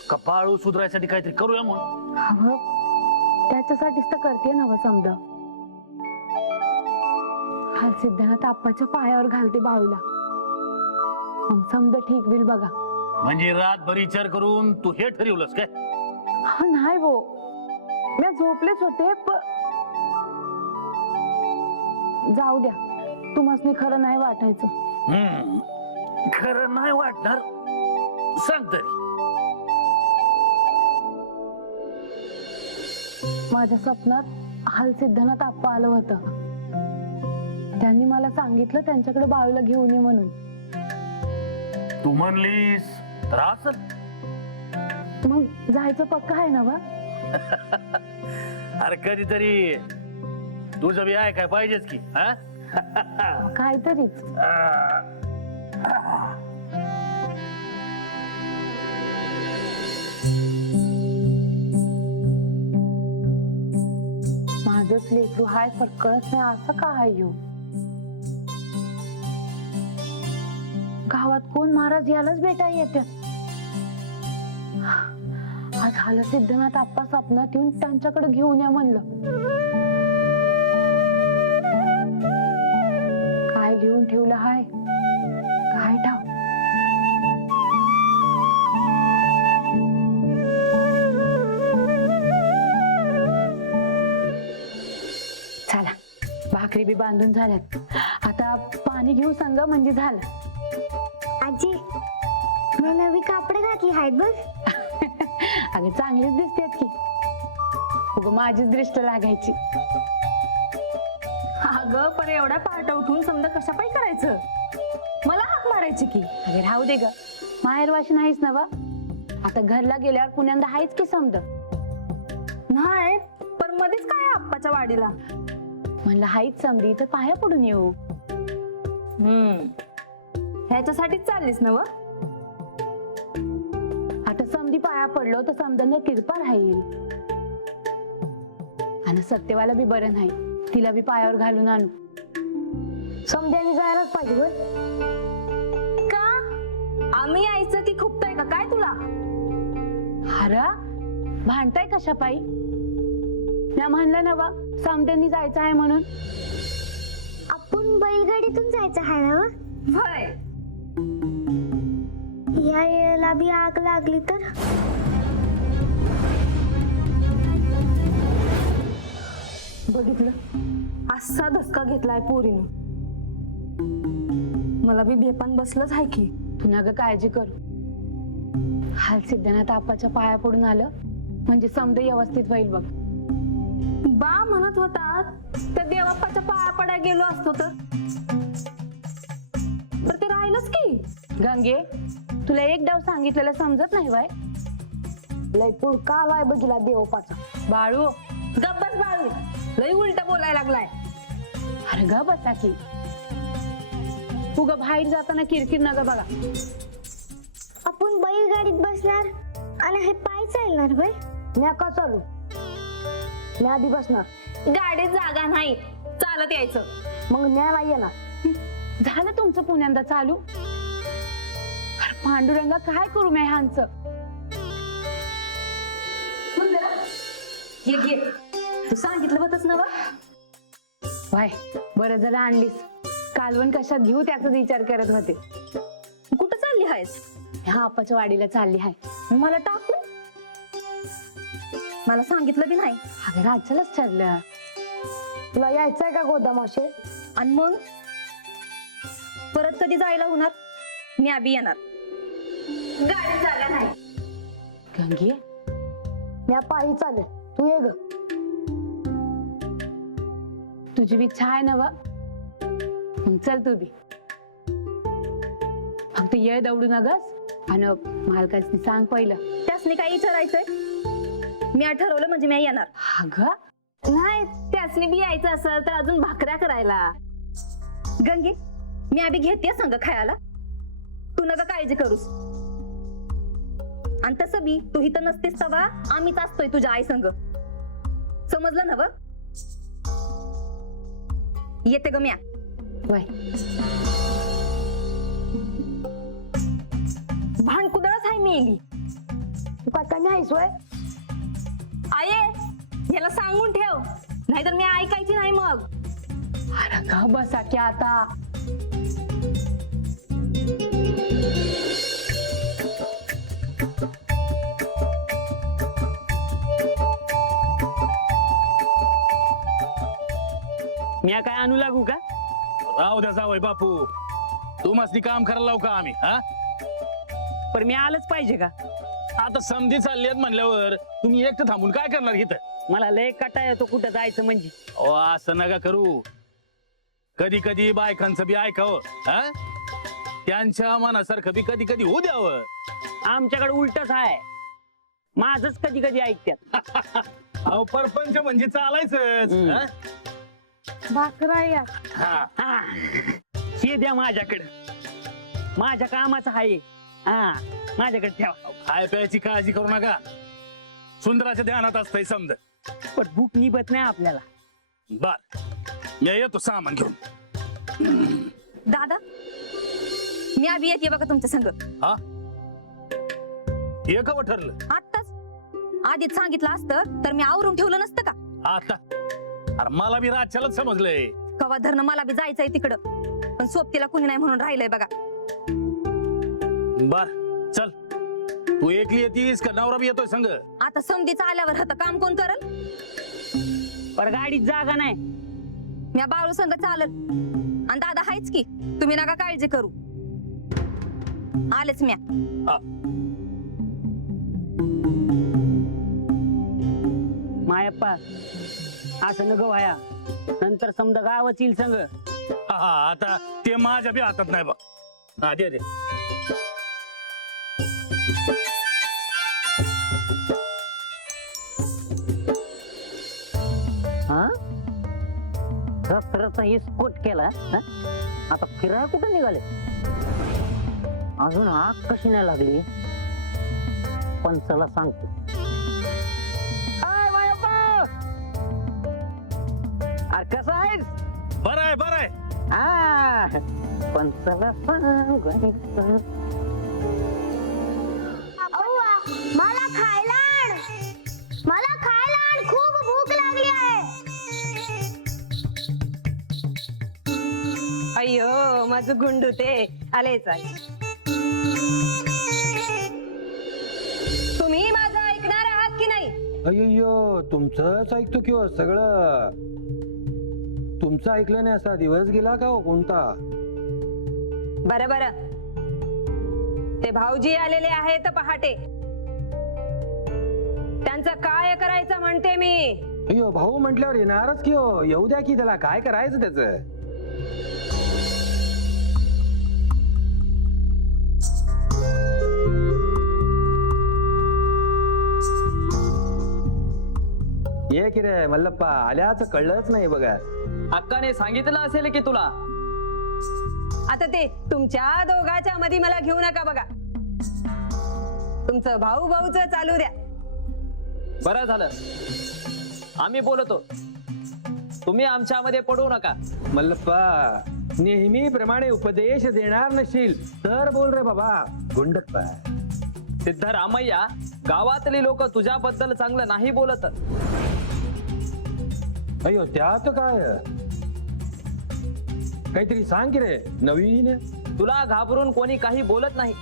का बाळू सुधारायसाठी काहीतरी करूया म्हणून? हवं त्याच्यासाठीच तर करते नवं समजा. हाल सिद्धनाथ आप्पाच्या पायावर घालते बाळूला, मग समजा ठीक होईल बघा. म्हणजे रातभर विचार करून तू हे ठरवलंस काय? हा नाही हो, मी झोपलेच होते. जाऊ द्या, तुम्हाला खरं नाही वाटायचं. खरं नाही वाटणार, सांग तरी. माझ्या स्वप्नात हाल सिद्धनाथ आप्पा आलं होतं. त्यांनी मला सांगितलं त्यांच्याकडे बाळूला घेऊन ये म्हणून. तू म्हणलीस तर असं मग जायचं पक्का आहे ना बा? अरे कधीतरी तुझं बी आहे काय पाहिजेच की. हा काहीतरीच. माझंच लेकरू हाय पर कळत नाही असं का आहे येऊ. गावात कोण महाराज यालाच भेटा येतात. आज झालं सिद्धनाथ आप्पा स्वप्नात येऊन त्यांच्याकडे घेऊन या म्हणलं. काय लिहून ठेवलं हाय काय ठाव. चला भाकरी बी बांधून झाल्यात, आता पाणी घेऊ सांगा म्हणजे झालं. आजी मी नवी कापडे घातली आहेत बघ. अगं चांगलीच दिसतेत की. उग माझीच दृष्ट लागायची. अगं पण एवढ्या पहाटे उठून समजा कशा पायी करायचं? मला हाक मारायची की. अरे राहू दे ग, माहेरवाशी नाहीच ना बा. आता घरला गेल्यावर पुण्यांदा हायच की समद. नाही पण मध्येच काय आहे आप्पाच्या वाडीला? म्हणलं हायच समधी तर पाया पडून येऊ. ह्याच्यासाठीच चाललीस ना व? आता समधी पाया पडलो तर समजांना कृपा राहील. आणि सत्यवाला बी बरं नाही, तिला बी पायावर घालून आणू. समध्याने जायलाच पाहिजे होय. का आम्ही यायचं की खुपताय का काय तुला? हरा भांडताय कशा पायी? मी म्हणलं ना बा समध्यानी जायचं आहे म्हणून. आपण बैलगाडीतून जायचं आहे ना व? भय या येळेला बी आग लागली तर? बघितलं असा धक्का घेतलाय पोरीनं. मला बी भेपान बसलंच आहे की. तू नग काळजी करू. हाल सिद्धनाथ आपाच्या पाया पडून आलं म्हणजे समद व्यवस्थित होईल बघ. बा म्हणत होता त्या देवाप्पाच्या पाया पडाय गेलो असतो तर ते राहिलंच की. गंगे तुला एक डाव सांगितलेलं समजत नाही बाय. लय पुडका आलाय बघिला देवपाचा. बाळू गप्पच बाळू, लई उलट बोलायला लागलाय. अरे ग बसा की. उग बाहेर जाताना किरकिर नका बघा. आपण बैलगाडीत बसणार आणि हे पाय चालणार बाई. मी का चालू? मी आधी बसणार. गाडीत जागा नाही, चालत यायचं. मग न्यायला येणार. झालं तुमचं पुण्यांदा चालू. अरे पांडुरंगा काय करू मी ह्यांचं? ये घे, तू सांगितलं होतच ना वा? वाय बरं झालं आणलीस. कालवण कशात घेऊ त्याचा विचार करत होते. कुठं चालली आहेस? ह्या आपाच्या वाडीला चालली आहे. मला टाकू? मला सांगितलं बी नाही. अगं राज्यालाच ठरलं. तुला यायचंय का गोदामाशे? आणि मग परत कधी जायला होणार? मी आबी येणार. गाडी जागा नाही. गंगे मी पायी चालेल, तू ये ग. तुझी इच्छा आहे ना वा? मग चल तू बी. फक्त ये दौडू नगस आणि मालकांनी सांग पहिलं. त्यासनी काही विचारायचंय? मी ठरवलं म्हणजे मी येणार. अगं नाही, त्यासनी बी यायचं असेल तर अजून भाकऱ्या करायला. गंगे मी आबी घेते संग खायला, तू नका काळजी करूस. आणि तसं बी तू इथं नसतेस तवा आम्हीच असतोय तुझ्या आई संग. समजलं ना व? येते ग म्या. वय भांडकुदळच आहे मी येली. तू काय कमी आहेस वय? आये याला सांगून ठेव, नाहीतर मी ऐकायची नाही मग. अरे का बसा की आता. मी काय आणू लागू का? राहू द्या जावय बापू, तू मस्ती काम करायला लावू का आम्ही? हा पण मी आलंच पाहिजे का? आता समधी चालली आहेत म्हणल्यावर तुम्ही एकटं थांबून काय करणार इथं? मला लय कटा येतो कुठं जायचं म्हणजे. ओ असं नका करू. कधी कधी बायकांचं बी ऐकावं. हा त्यांच्या मनासारखं बी कधी कधी होऊ द्यावं. आमच्याकडे उलटच आहे, माझच कधी कधी ऐकत्यात. अहो परपंच म्हणजे चालायचंच. भाकरा या. हा, हे द्या माझ्याकडे, माझ्या कामाचं आहे. हा माझ्याकडे ठेवा. खाय प्यायची काळजी करू नका, सुंदराच्या ध्यानात असतंय समज. पण भूक निभत नाही आपल्याला. बर मी येतो सामान घेऊन. दादा मी आबी येते बघा तुमच्या संग. हा हे कवा ठरलं? आत्ताच आधीच सांगितलं असतं तर मी आवरून ठेवलं नसतं का? आता अरे मला बी रातच्यालाच समजलंय. कवा धरणं मला बी जायचंय तिकडं, पण सोबतीला कुणी नाही म्हणून राहिलंय बघा. बर चल, तू एकली येतीस का नवरा बी येतोय संग? आता समधीचं आल्यावर आता काम कोण करल? पर गाडीत जागा नाही. मी बाळू संग चालल आणि दादा हायच की, तुम्ही नका काळजी करू. आलेच म्या. माया मायप्पा असं नको व्हाया नंतर समजा गावच येईल संग. हा आता ते माझ्या बी हातात नाही बघ. हा दे दे. हा रस्त्याचा इस्कोट केला हा? आता फिरायला कुठं निघाले अजून आग कशी नाही लागली पण चला सांगतो. अरे कसा आहेस? बरं आहे बरं आहे. हा पण चला सांगायचं. अव्वा, मला खायला आण. मला खायला आण, खूप भूक लागली आहे. अय्यो माझं गुंडू ते आलेच आले. तुम्ही माझं ऐकणार आहात की नाही? अय्यो तुमचंच ऐकतो की हो सगळं. तुमचं ऐकलं नाही असा दिवस गेला का हो कोणता? बरं बरं ते भाऊजी आलेले आहेत पहाटे. त्यांचं काय करायचं म्हणते मी. अय्यो भाऊ म्हटल्यावर येणारच की हो. येऊ द्या की त्याला काय करायचं त्याचं. ये की रे मल्लप्पा आल्याचं कळलंच नाही बघा. अक्काने सांगितलं असेल की तुला. आता ते तुमच्या दोघाच्या मध्ये मला घेऊ नका बघा. तुमचं भाऊ भाऊच चालू द्या. बरं झालं आम्ही बोलतो, तुम्ही आमच्यामध्ये पडू नका. मल्लप्पा नेहमीप्रमाणे उपदेश देणार नशील तर बोल रे बाबा. गुंडप्पा सिद्धरामय्या, गावातली लोक तुझ्याबद्दल चांगलं नाही बोलत. अयो त्यात काय काहीतरी सांग की रे नवीन. तुला घाबरून कोणी काही बोलत नाही,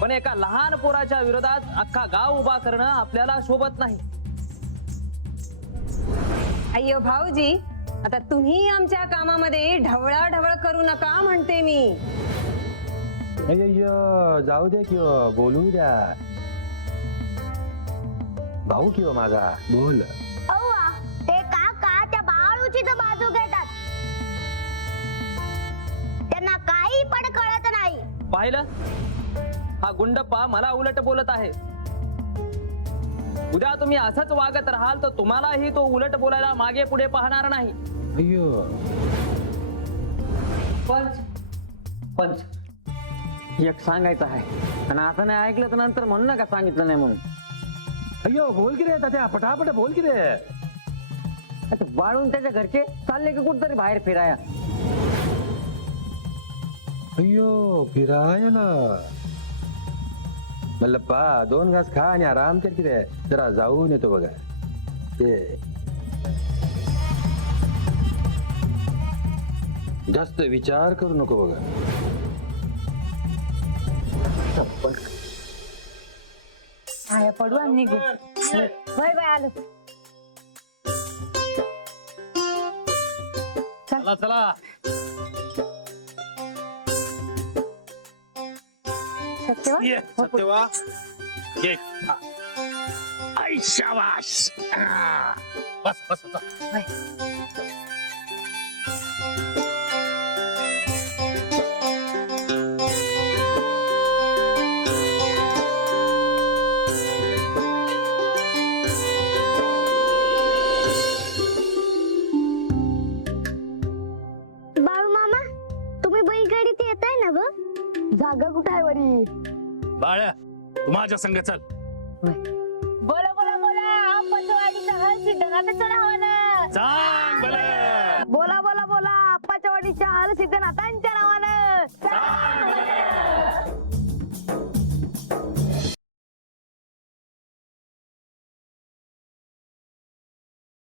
पण एका लहान पोराच्या विरोधात अख्खा गाव उभा करणं आपल्याला शोभत नाही. अय्यो भाऊजी, आता तुम्ही आमच्या कामामध्ये ढवळाढवळ करू नका म्हणते मी. अय्यो जाऊ दे कि बोलू द्या. भाऊ कि माझा बोल. अव्वा, ते काका त्या बाळूची तर बाजू घेतात. त्यांना काही पण कळत नाही. पाहिलं, हा गुंडप्पा मला उलट बोलत आहे. उद्या तुम्ही असंच वागत राहाल तर तुम्हालाही तो उलट बोलायला मागे पुढे पाहणार नाही. अय्यो पंच पंच एक सांगायचं आहे आणि आता नाही ऐकलं तर नंतर म्हणू नका सांगितलं नाही म्हणून. अय्यो बोल की रे तात्या पटापट बोल की रे. आता बाळून त्याच्या घरचे चालले की कुठतरी बाहेर फिराया. अय्यो फिरायला. मल्लप्पा 2 घास खा आणि आराम कर की रे. जरा जाऊन येतो बघा. ते जास्त विचार करू नको बघा. पाया पडू आणि निघू. Bye bye. आलो. चला चला. सत्यवा ये सत्यवा ये. हा. आई शाबाश. हा. बस बस बस. बाळू मामा, तुम्ही बैलगाडीत येताय ना ग? जागा कुठं आहे वरी? बाळ्या तू माझ्या संग चल. बोला बोला बोला, आप्पाचवाडीचा हल सिद्धनाथ चढावा ना. सांग भले. बोला बोला बोला, आप्पाच्या वाडीच्या हल सिद्धनाथांच्या